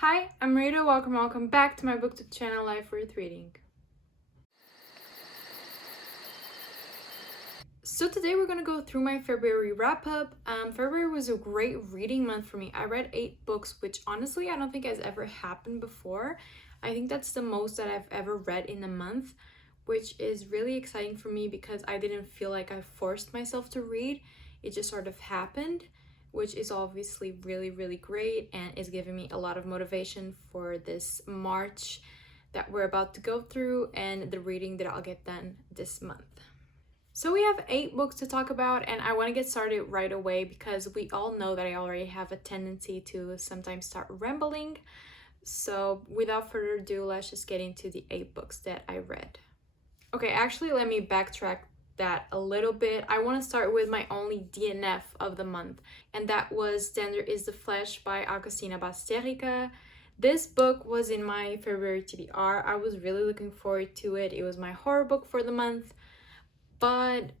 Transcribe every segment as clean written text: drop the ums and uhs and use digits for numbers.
Hi, I'm Rita. Welcome back to my booktube channel, Life Worth Reading. So today we're gonna go through my February wrap-up. February was a great reading month for me. I read 8 books, which honestly I don't think has ever happened before. I think that's the most that I've ever read in a month, which is really exciting for me because I didn't feel like I forced myself to read. It just sort of happened, which is obviously really great and is giving me a lot of motivation for this March that we're about to go through and the reading that I'll get done this month. So we have 8 books to talk about, and I want to get started right away because we all know that I already have a tendency to sometimes start rambling. So without further ado, let's just get into the 8 books that I read. Okay, actually let me backtrack that a little bit. I want to start with my only DNF of the month, and that was Tender is the Flesh by Agostina Basterica. This book was in my February TBR. I was really looking forward to it. It was my horror book for the month, but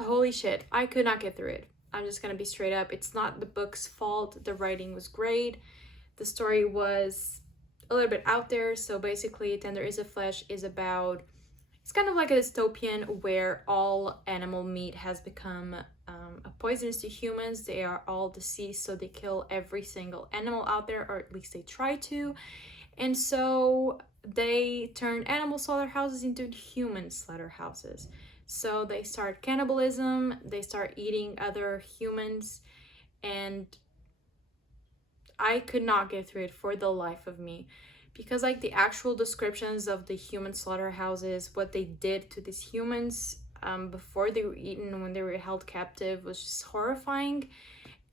holy shit, I could not get through it. I'm just gonna be straight up. It's not the book's fault. The writing was great. The story was a little bit out there. So basically, Tender is the Flesh is about, it's kind of like a dystopian where all animal meat has become poisonous to humans. They are all deceased, so they kill every single animal out there, or at least they try to. And so they turn animal slaughterhouses into human slaughterhouses. So they start cannibalism, they start eating other humans, and I could not get through it for the life of me. Because like the actual descriptions of the human slaughterhouses, what they did to these humans before they were eaten, when they were held captive, was just horrifying.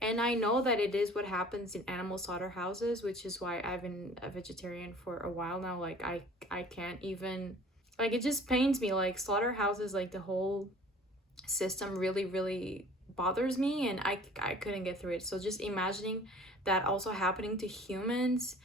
And I know that it is what happens in animal slaughterhouses, which is why I've been a vegetarian for a while now. Like I can't even, like, it just pains me. Like slaughterhouses, like the whole system really bothers me, and I couldn't get through it. So just imagining that also happening to humans,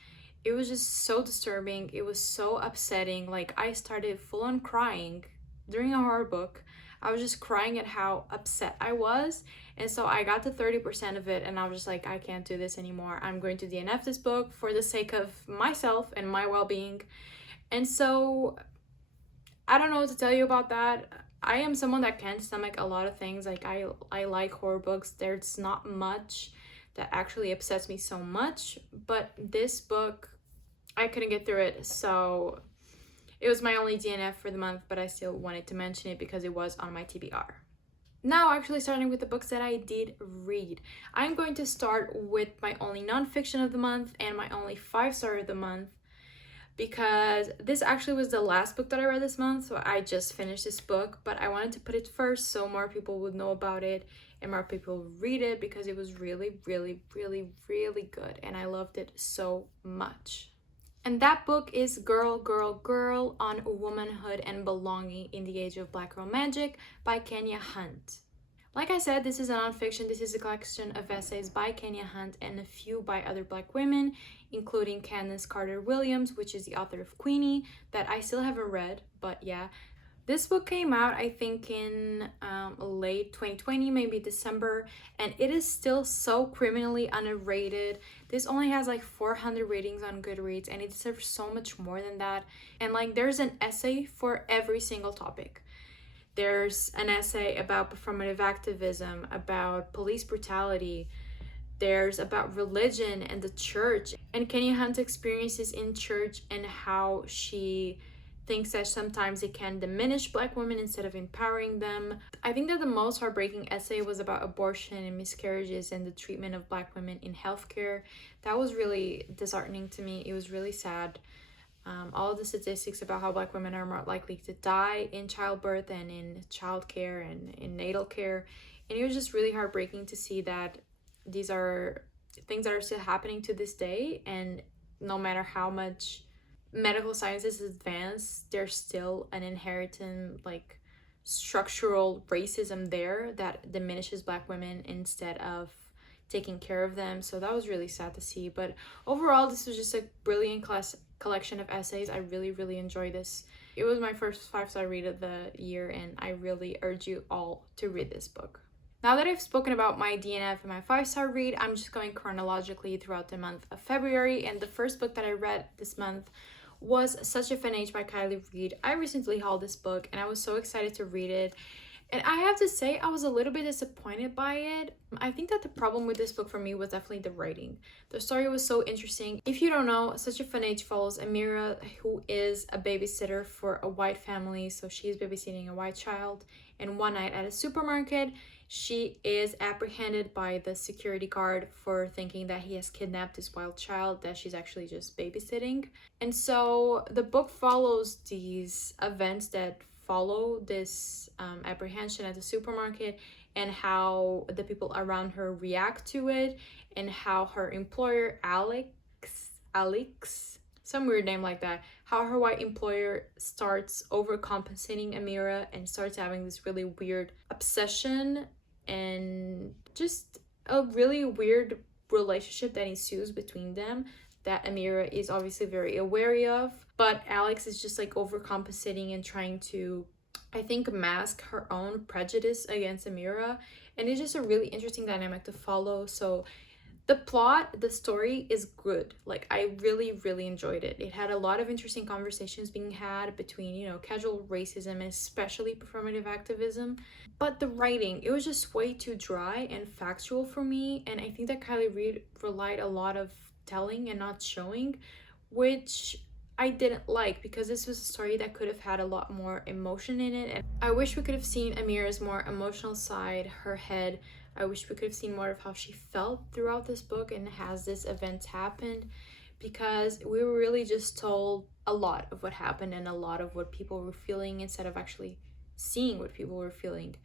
it was just so disturbing. It was so upsetting. Like I started full on crying during a horror book. I was just crying at how upset I was. And so I got to 30% of it and I was just like, I can't do this anymore. I'm going to DNF this book for the sake of myself and my well-being. And so I don't know what to tell you about that. I am someone that can stomach a lot of things. Like I like horror books. There's not much that actually upsets me so much, but this book, I couldn't get through it. So it was my only DNF for the month, but I still wanted to mention it because it was on my TBR. Now, actually starting with the books that I did read. I'm going to start with my only nonfiction of the month and my only 5-star of the month, because this actually was the last book that I read this month. So I just finished this book, but I wanted to put it first so more people would know about it and more people would read it, because it was really good and I loved it so much. And that book is Girl, on Womanhood and Belonging in the Age of Black Girl Magic by Kenya Hunt. Like I said, this is a nonfiction. This is a collection of essays by Kenya Hunt and a few by other Black women, including Candace Carter Williams, which is the author of Queenie, that I still haven't read, but yeah. This book came out, I think, in late 2020, maybe December, and it is still so criminally underrated. This only has like 400 ratings on Goodreads, and it deserves so much more than that. And like, there's an essay for every single topic. There's an essay about performative activism, about police brutality. There's about religion and the church, and Kenya Hunt's experiences in church and how she thinks that sometimes it can diminish Black women instead of empowering them. I think that the most heartbreaking essay was about abortion and miscarriages and the treatment of Black women in healthcare. That was really disheartening to me. It was really sad. All of the statistics about how Black women are more likely to die in childbirth and in childcare and in natal care. And it was just really heartbreaking to see that these are things that are still happening to this day, and no matter how much medical sciences advance, there's still an inherent like structural racism there that diminishes Black women instead of taking care of them. So that was really sad to see. But overall, this was just a brilliant collection of essays. I really enjoyed this. It was my first 5-star read of the year, and I really urge you all to read this book. Now that I've spoken about my DNF and my 5-star read, I'm just going chronologically throughout the month of February. And the first book that I read this month was Such a Fun Age by Kylie Reid. I recently hauled this book and I was so excited to read it. And I have to say, I was a little bit disappointed by it. I think that the problem with this book for me was definitely the writing. The story was so interesting. If you don't know, Such a Fun Age follows Amira, who is a babysitter for a white family. So she's babysitting a white child. And one night at a supermarket, she is apprehended by the security guard for thinking that he has kidnapped this wild child that she's actually just babysitting. And so the book follows these events that follow this apprehension at the supermarket, and how the people around her react to it, and how her employer Alex, some weird name like that, how her white employer starts overcompensating Amira and starts having this really weird obsession and just a really weird relationship that ensues between them that Amira is obviously very aware of, but Alex is just like overcompensating and trying to, I think, mask her own prejudice against Amira. And it's just a really interesting dynamic to follow. So the plot, the story is good. Like, I really enjoyed it. It had a lot of interesting conversations being had between, you know, casual racism and especially performative activism. But the writing, it was just way too dry and factual for me. And I think that Kylie Reid relied a lot of telling and not showing, which I didn't like, because this was a story that could have had a lot more emotion in it. And I wish we could have seen Amira's more emotional side, her head. I wish we could have seen more of how she felt throughout this book and as this event happened, because we were really just told a lot of what happened and a lot of what people were feeling instead of actually seeing what people were feeling.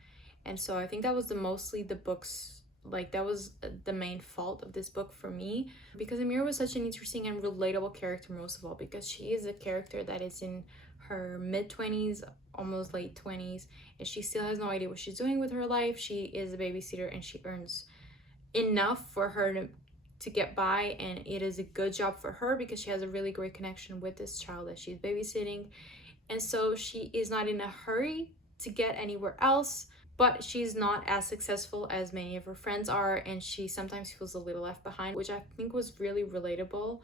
And so I think that was that was the main fault of this book for me, because Amira was such an interesting and relatable character, most of all because she is a character that is in her mid-20s, almost late 20s, and she still has no idea what she's doing with her life. She is a babysitter and she earns enough for her to get by, and it is a good job for her because she has a really great connection with this child that she's babysitting. And so she is not in a hurry to get anywhere else, but she's not as successful as many of her friends are, and she sometimes feels a little left behind, which I think was really relatable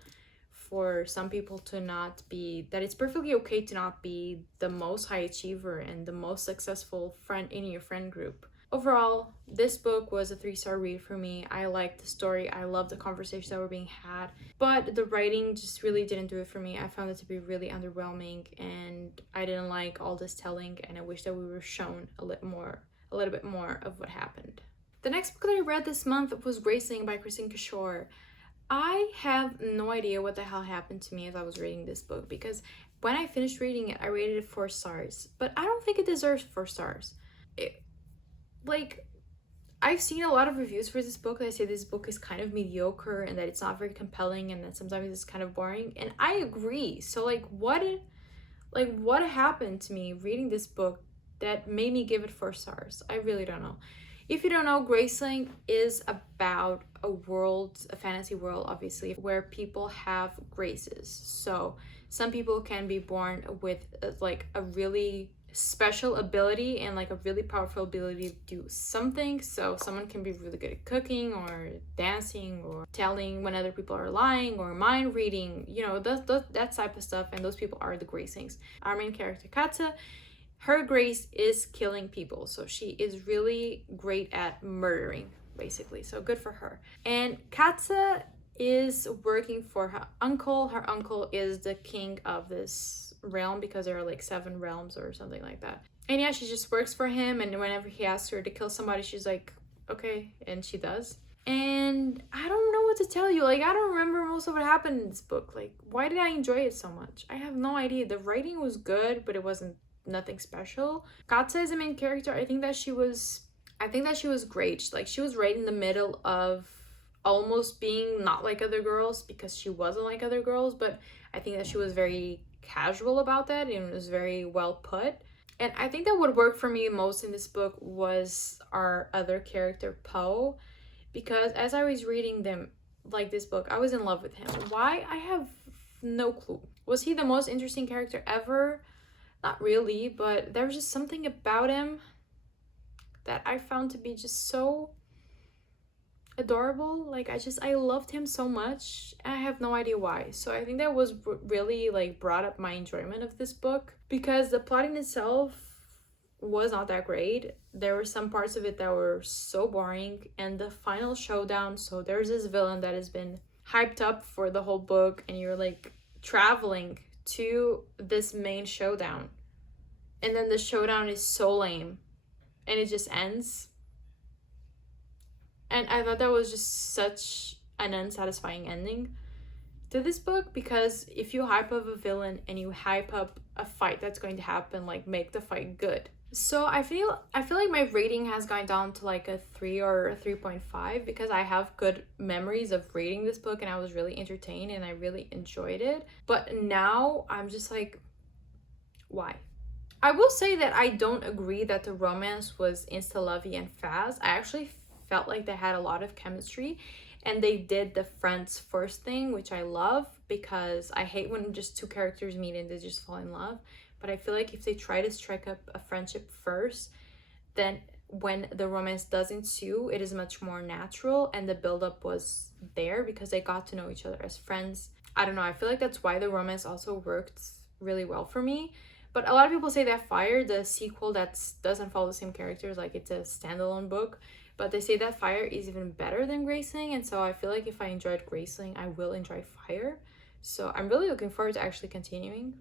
for some people to not be, that it's perfectly okay to not be the most high achiever and the most successful friend in your friend group. Overall, this book was a 3-star read for me. I liked the story. I loved the conversations that were being had, but the writing just really didn't do it for me. I found it to be really underwhelming, and I didn't like all this telling, and I wish that we were shown a little bit more of what happened. The next book that I read this month was Graceling by Christine Kishore. I have no idea what the hell happened to me as I was reading this book, because when I finished reading it, I rated it 4 stars, but I don't think it deserves 4 stars. I've seen a lot of reviews for this book that say this book is kind of mediocre and that it's not very compelling and that sometimes it's kind of boring, and I agree. So what happened to me reading this book that made me give it 4 stars? I really don't know. If you don't know, Graceling is about a fantasy world, obviously, where people have graces. So some people can be born with a really special ability and a really powerful ability to do something. So someone can be really good at cooking or dancing or telling when other people are lying or mind reading, that type of stuff. And those people are the Gracelings. Our main character, Katza, her grace is killing people. So she is really great at murdering, basically. So good for her. And Katza is working for her uncle. Her uncle is the king of this realm, because there are 7 realms or something like that. And yeah, she just works for him, and whenever he asks her to kill somebody, she's like, okay, and she does. And I don't know what to tell you. I don't remember most of what happened in this book. Why did I enjoy it so much? I have no idea. The writing was good, but it wasn't nothing special. Katza is the main character. I think that she was great. She was right in the middle of almost being not like other girls, because she wasn't like other girls, but I think that she was very casual about that, and it was very well put. And I think that what worked for me most in this book was our other character, Poe, because as I was reading this book, I was in love with him. Why? I have no clue. Was he the most interesting character ever? Not really, but there was just something about him that I found to be just so adorable. Like I loved him so much, and I have no idea why. So I think that was really like brought up my enjoyment of this book, because the plot in itself was not that great. There were some parts of it that were so boring, and the final showdown, so there's this villain that has been hyped up for the whole book, and you're like traveling to this main showdown, and then the showdown is so lame and it just ends. And I thought that was just such an unsatisfying ending to this book, because if you hype up a villain and you hype up a fight that's going to happen, like make the fight good. So I feel like my rating has gone down to like a 3 or a 3.5, because I have good memories of reading this book and I was really entertained and I really enjoyed it. But now I'm just like, why? I will say that I don't agree that the romance was insta-lovey and fast. I actually felt like they had a lot of chemistry, and they did the friends first thing, which I love, because I hate when just two characters meet and they just fall in love. But I feel like if they try to strike up a friendship first, then when the romance does ensue, it is much more natural, and the buildup was there because they got to know each other as friends. I don't know, I feel like that's why the romance also worked really well for me. But a lot of people say that Fire, the sequel that doesn't follow the same characters, like it's a standalone book, but they say that Fire is even better than Graceling, and so I feel like if I enjoyed Graceling, I will enjoy Fire. So I'm really looking forward to actually continuing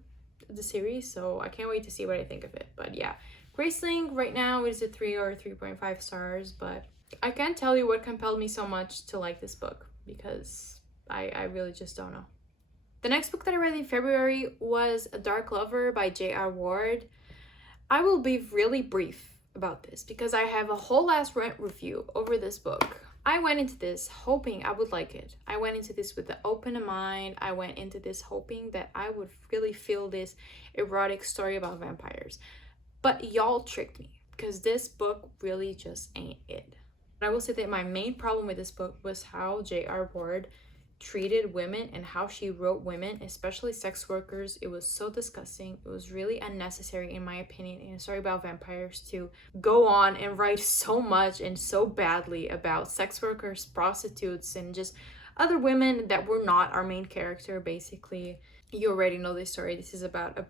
the series, so I can't wait to see what I think of it. But yeah, Graceling right now is a 3 or 3.5 stars, but I can't tell you what compelled me so much to like this book, because I really just don't know. The next book that I read in February was A Dark Lover by J.R. Ward. I will be really brief about this because I have a whole last rent review over this book. I went into this hoping I would like it. I went into this with an open mind. I went into this hoping that I would really feel this erotic story about vampires. But y'all tricked me, because this book really just ain't it. But I will say that my main problem with this book was how J.R. Ward treated women and how she wrote women, especially sex workers. It was so disgusting. It was really unnecessary, in my opinion, in a story about vampires, to go on and write so much and so badly about sex workers, prostitutes, and just other women that were not our main character. Basically, you already know this story. This is about a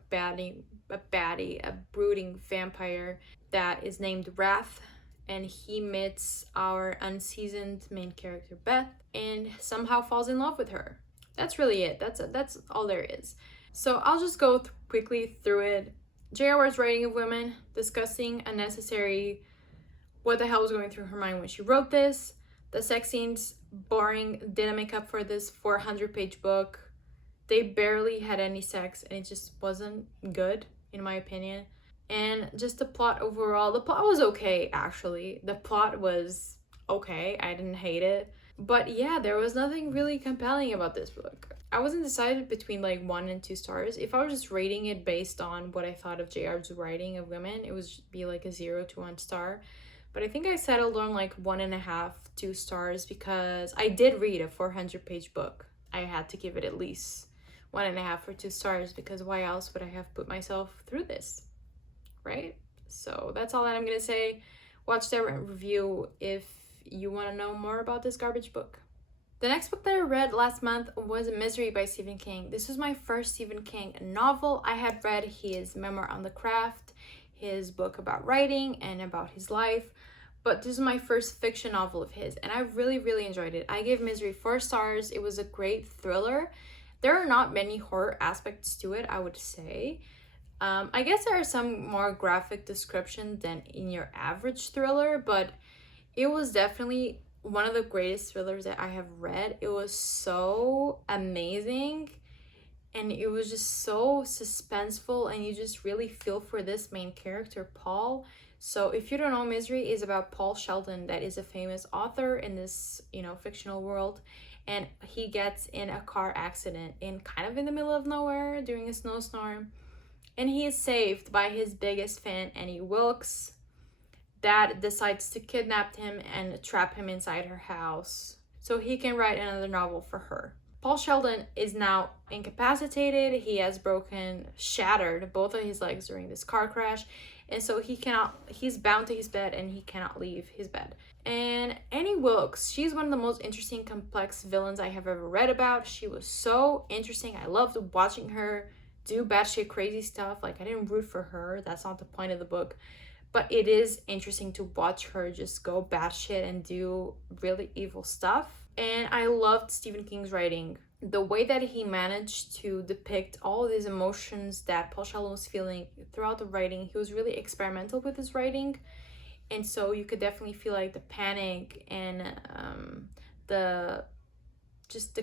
brooding vampire that is named Wrath, and he meets our unseasoned main character Beth and somehow falls in love with her. That's really it. That's all there is. So I'll just go quickly through it. J.R. Ward's writing of women, disgusting, unnecessary. What the hell was going through her mind when she wrote this? The sex scenes, boring, didn't make up for this 400-page book. They barely had any sex, and it just wasn't good, in my opinion. And just the plot overall, the plot was okay, actually. The plot was okay. I didn't hate it. But yeah, there was nothing really compelling about this book. I wasn't decided between like 1 and 2 stars. If I was just rating it based on what I thought of JR's writing of women, it would be like a 0 to 1 star. But I think I settled on like 1.5, 2 stars, because I did read a 400-page book. I had to give it at least 1.5 or 2 stars, because why else would I have put myself through this? Right? So that's all that I'm gonna say. Watch that review if you want to know more about this garbage book. The next book that I read last month was Misery by Stephen King. This was my first Stephen King novel. I had read his memoir on the craft, his book about writing and about his life, but this is my first fiction novel of his, and I really enjoyed it. I gave Misery 4 stars. It was a great thriller. There are not many horror aspects to it, I would say. I guess there are some more graphic description than in your average thriller, but it was definitely one of the greatest thrillers that I have read. It was so amazing, and it was just so suspenseful, and you just really feel for this main character, Paul. So if you don't know, Misery is about Paul Sheldon, that is a famous author in this, fictional world, and he gets in a car accident kind of in the middle of nowhere during a snowstorm. And he is saved by his biggest fan, Annie Wilkes, that decides to kidnap him and trap him inside her house so he can write another novel for her. Paul Sheldon is now incapacitated. He has shattered both of his legs during this car crash, and so he's bound to his bed and he cannot leave his bed. And Annie Wilkes, she's one of the most interesting, complex villains I have ever read about. She was so interesting. I loved watching her do batshit crazy stuff. Like, I didn't root for her. That's not the point of the book. But it is interesting to watch her just go batshit and do really evil stuff. And I loved Stephen King's writing. The way that he managed to depict all these emotions that Paul Shalom was feeling throughout the writing, he was really experimental with his writing. And so you could definitely feel like the panic and the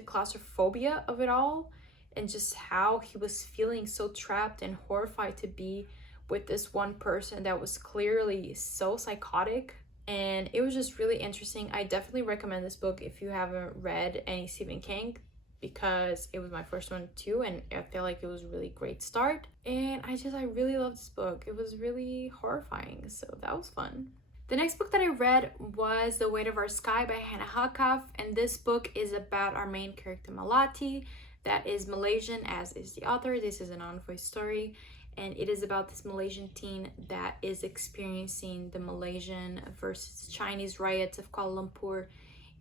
claustrophobia of it all, and just how he was feeling so trapped and horrified to be with this one person that was clearly so psychotic. And it was just really interesting. I definitely recommend this book if you haven't read any Stephen King, because it was my first one too, and I feel like it was a really great start. And I really loved this book. It was really horrifying, so that was fun. The next book that I read was The Weight of Our Sky by Hannah Hakaf, and this book is about our main character Melati, that is Malaysian, as is the author. This is a non-voice story, and it is about this Malaysian teen that is experiencing the Malaysian versus Chinese riots of Kuala Lumpur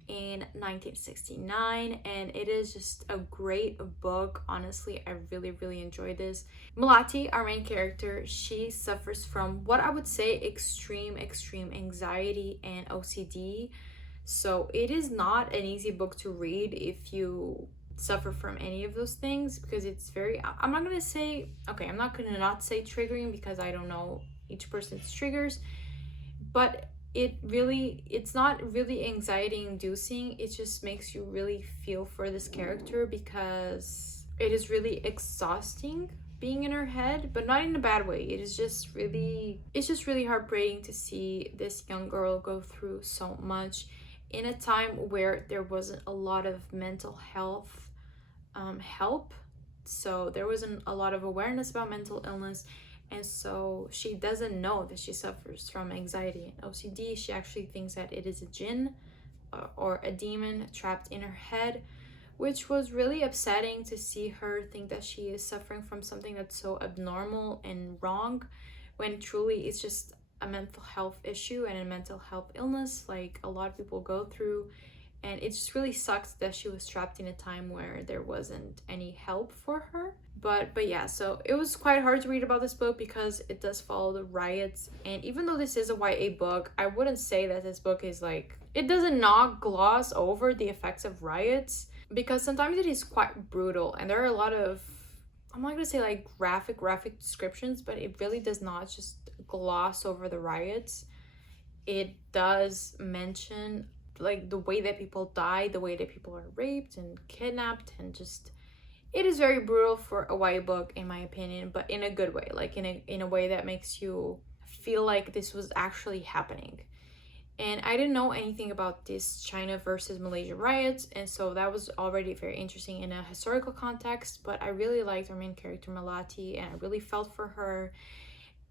in 1969, and it is just a great book. Honestly, I really enjoyed this. Melati, our main character, she suffers from what I would say extreme anxiety and OCD, so it is not an easy book to read if you suffer from any of those things, because it's very, I'm not gonna say, okay, I'm not gonna not say triggering, because I don't know each person's triggers, but it's not really anxiety inducing. It just makes you really feel for this character, because it is really exhausting being in her head, but not in a bad way. It's just really heartbreaking to see this young girl go through so much in a time where there wasn't a lot of mental health help. So there wasn't a lot of awareness about mental illness, and so she doesn't know that she suffers from anxiety and OCD. She actually thinks that it is a jinn or a demon trapped in her head, which was really upsetting to see her think that she is suffering from something that's so abnormal and wrong, when truly it's just a mental health issue and a mental health illness like a lot of people go through. And it just really sucks that she was trapped in a time where there wasn't any help for her. But yeah, so it was quite hard to read about this book because it does follow the riots. And even though this is a YA book, I wouldn't say that this book is like, it doesn't not gloss over the effects of riots, because sometimes it is quite brutal and there are a lot of, I'm not gonna say like graphic descriptions, but it really does not just gloss over the riots. It does mention like the way that people die, the way that people are raped and kidnapped, and just, it is very brutal for a YA book in my opinion, but in a good way, like in a way that makes you feel like this was actually happening. And I didn't know anything about this China versus Malaysia riots, and so that was already very interesting in a historical context. But I really liked our main character Melati, and I really felt for her.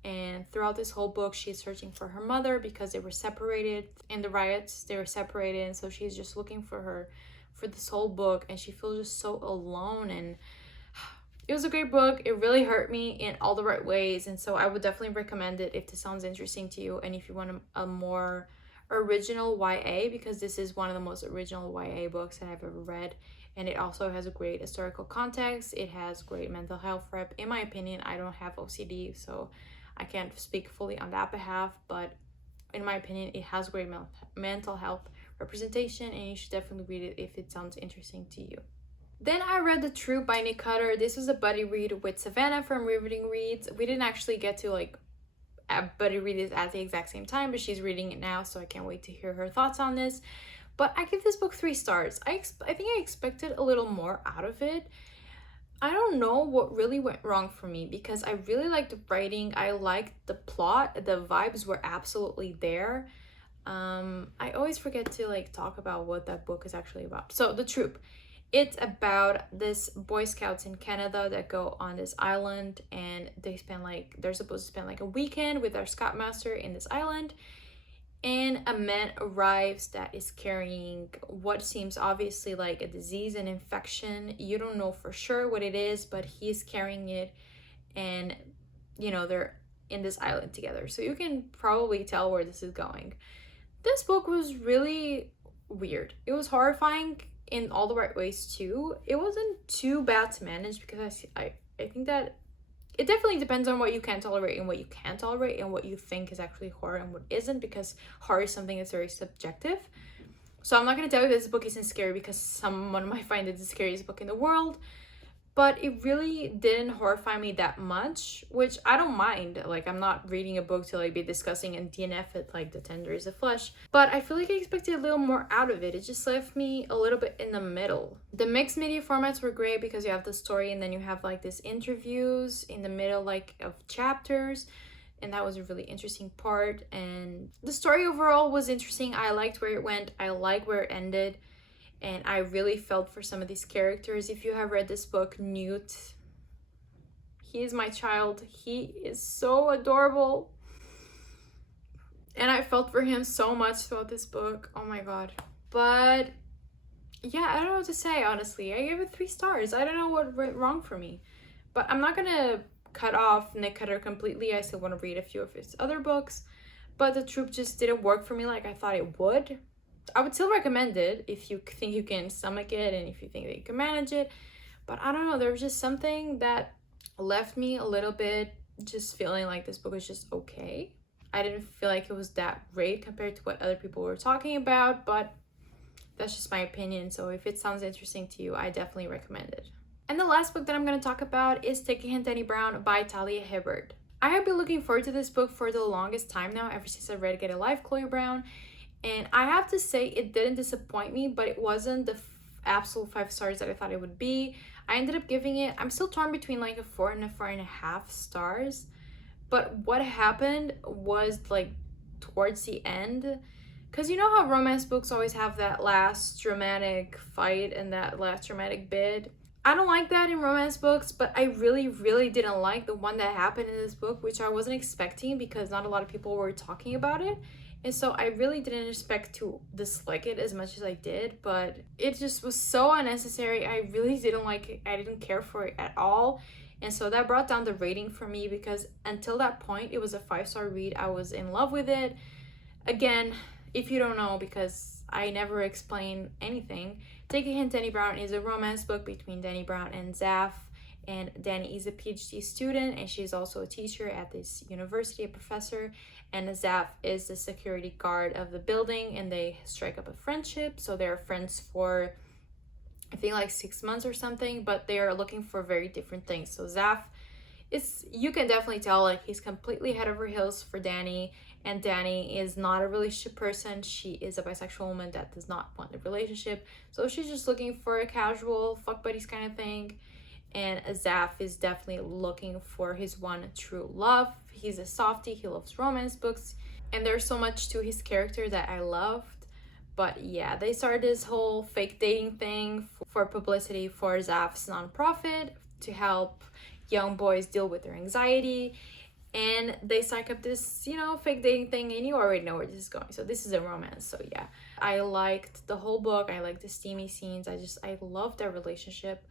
And throughout this whole book, she's searching for her mother because they were separated in the riots. They were separated, and so she's just looking for her for this whole book, and she feels just so alone. And it was a great book. It really hurt me in all the right ways, and so I would definitely recommend it if this sounds interesting to you, and if you want a more original YA, because this is one of the most original YA books that I've ever read. And it also has a great historical context. It has great mental health rep. In my opinion, I don't have OCD, so I can't speak fully on that behalf, but in my opinion, it has great mental health representation, and you should definitely read it if it sounds interesting to you. Then I read The Troop by Nick Cutter. This was a buddy read with Savannah from Riveting Reads. We didn't actually get to like buddy read this at the exact same time, but she's reading it now, so I can't wait to hear her thoughts on this. But I give this book 3 stars. I think I expected a little more out of it. I don't know what really went wrong for me, because I really liked the writing. I liked the plot. The vibes were absolutely there. I always forget to like talk about what that book is actually about. So The Troop. It's about this Boy Scouts in Canada that go on this island, and they're supposed to spend like a weekend with their scoutmaster in this island. And a man arrives that is carrying what seems obviously like a disease, an infection. You don't know for sure what it is, but he's carrying it. And, you know, they're in this island together. So you can probably tell where this is going. This book was really weird. It was horrifying in all the right ways too. It wasn't too bad to manage because I think that it definitely depends on what you can tolerate and what you can't tolerate and what you think is actually horror and what isn't, because horror is something that's very subjective. So I'm not going to tell you this book isn't scary because someone might find it the scariest book in the world, but it really didn't horrify me that much, which I don't mind. Like, I'm not reading a book to like be discussing and DNF it like The Tender is the Flesh, but I feel like I expected a little more out of it. It just left me a little bit in the middle. The mixed media formats were great because you have the story and then you have like these interviews in the middle like of chapters, and that was a really interesting part. And the story overall was interesting. I liked where it went. I like where it ended. And I really felt for some of these characters. If you have read this book, Newt, he is my child. He is so adorable. And I felt for him so much throughout this book. Oh my god. But yeah, I don't know what to say, honestly. I gave it 3 stars. I don't know what went wrong for me. But I'm not gonna cut off Nick Cutter completely. I still want to read a few of his other books. But The Troop just didn't work for me like I thought it would. I would still recommend it if you think you can stomach it and if you think that you can manage it. But I don't know, there was just something that left me a little bit just feeling like this book was just okay. I didn't feel like it was that great compared to what other people were talking about, but that's just my opinion. So if it sounds interesting to you, I definitely recommend it. And the last book that I'm going to talk about is Take a Hint, Danny Brown by Talia Hibbert. I have been looking forward to this book for the longest time now, ever since I read Get a Life, Chloe Brown. And I have to say it didn't disappoint me, but it wasn't the absolute 5 stars that I thought it would be. I ended up giving it, I'm still torn between like a 4 and a 4.5 stars. But what happened was like towards the end, because you know how romance books always have that last dramatic fight and that last dramatic bit. I don't like that in romance books, but I really, really didn't like the one that happened in this book, which I wasn't expecting because not a lot of people were talking about it. And so I really didn't expect to dislike it as much as I did, but it just was so unnecessary. I really didn't like it. I didn't care for it at all. And so that brought down the rating for me because until that point, it was a 5-star read. I was in love with it. Again, if you don't know, because I never explain anything, Take a Hint, Danny Brown is a romance book between Danny Brown and Zaf. And Danny is a PhD student and she's also a teacher at this university, a professor. And Zaf is the security guard of the building and they strike up a friendship. So they're friends for, I think like 6 months or something, but they are looking for very different things. So Zaf is, you can definitely tell like he's completely head over heels for Danny, and Danny is not a relationship person. She is a bisexual woman that does not want a relationship. So she's just looking for a casual fuck buddies kind of thing. And Zaf is definitely looking for his one true love. He's a softie, he loves romance books, and there's so much to his character that I loved. But yeah, they started this whole fake dating thing for publicity for Zaf's nonprofit to help young boys deal with their anxiety. And they psych up this, you know, fake dating thing, and you already know where this is going. So this is a romance. So yeah, I liked the whole book. I liked the steamy scenes. I loved their relationship.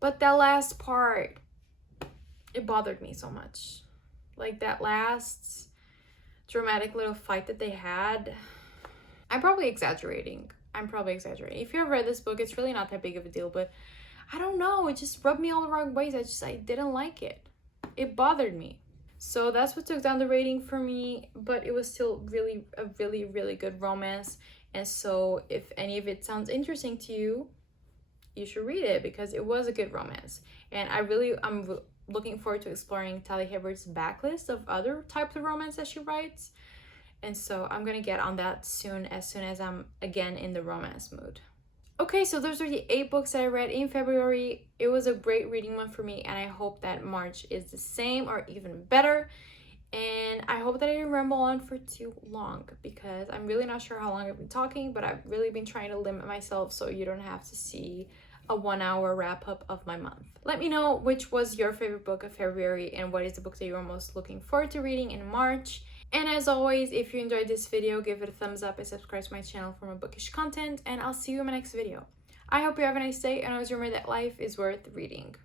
But that last part, it bothered me so much. Like that last dramatic little fight that they had. I'm probably exaggerating. If you have read this book, it's really not that big of a deal, but I don't know. It just rubbed me all the wrong ways. I didn't like it. It bothered me. So that's what took down the rating for me, but it was still a really good romance. And so if any of it sounds interesting to you, you should read it because it was a good romance. And I'm looking forward to exploring Talia Hibbert's backlist of other types of romance that she writes. And so I'm gonna get on that soon as I'm again in the romance mood. Okay, so those are the 8 books that I read in February. It was a great reading month for me, and I hope that March is the same or even better. And I hope that I didn't ramble on for too long because I'm really not sure how long I've been talking, but I've really been trying to limit myself so you don't have to see a 1-hour wrap-up of my month. Let me know which was your favorite book of February and what is the book that you're most looking forward to reading in March. And as always, if you enjoyed this video, give it a thumbs up and subscribe to my channel for more bookish content, and I'll see you in my next video. I hope you have a nice day, and always remember that life is worth reading.